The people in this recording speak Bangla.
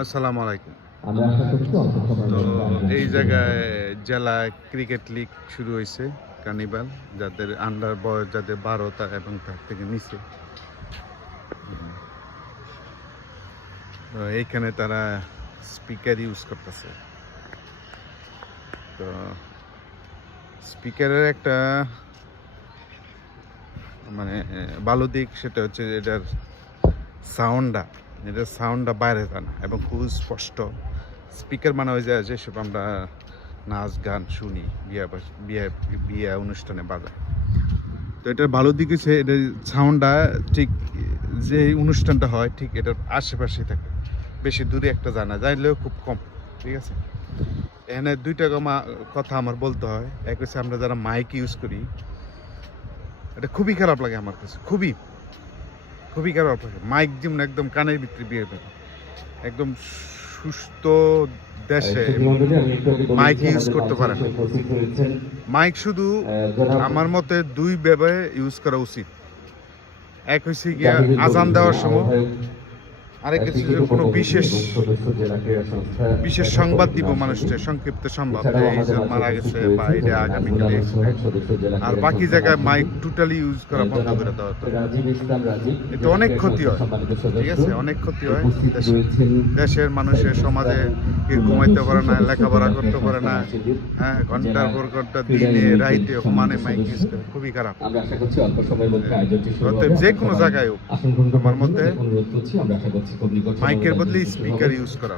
আসসালামু আলাইকুম। তো এই জায়গায় জেলা ক্রিকেট লিগ শুরু হয়েছে, কার্নিভাল, যাদের আন্ডার বয়স যাদের 12 এবং তার থেকে নিচে। তো এইখানে তারা স্পিকার ইউজ করতেছে। তো স্পিকারের একটা মানে ভালো দিক সেটা হচ্ছে এটার সাউন্ডটা বাইরে যায় না এবং খুব স্পষ্ট। স্পিকার মানে হয়ে যায় যেসব আমরা নাচ গান শুনি, বিয়া অনুষ্ঠানে বাজায়। তো এটার ভালো দিক হচ্ছে এটার সাউন্ডটা ঠিক যে অনুষ্ঠানটা হয় ঠিক এটার আশেপাশেই থাকে, বেশি দূরে একটা যায় না, যাইলেও খুব কম। ঠিক আছে, এখানে দুইটা কথা আমার বলতে হয়। এক হচ্ছে আমরা যারা মাইক ইউজ করি, এটা খুবই খারাপ লাগে আমার কাছে, খুবই খারাপ লাগে। মাইক যেমন একদম কানের ভিতরে বিয়ে ফেলে, একদম সুস্থ দেশে মাইক ইউজ করতে পারে না। মাইক শুধু আমার মতে দুই ভাবে ইউজ করা উচিত। এক হচ্ছে গিয়া আজান দেওয়ার সময়, আরেক হচ্ছে কোনো বিশেষ সংবাদ দিব মানুষকে, সংক্ষিপ্ত সংবাদ, এইজন মারা গেছে বা এটা আগামীকালে। আর বাকি জায়গায় মাইক টোটালি ইউজ করা বন্ধ করে দেওয়া। এটা অনেক ক্ষতি হয়, ঠিক আছে, অনেক ক্ষতি হয়। দেশের মানুষের সমাজে কেউ ঘুমাইতে পারে না, লেখাপড়া করতে পারে না, হ্যাঁ, ঘন্টার পর ঘন্টা দিনে রাইতে সমানে মাইক ইউজ করে, খুবই খারাপ। যে কোনো জায়গায় হোক, আমার মতে মাইকের বদলে স্পিকার ইউজ করা।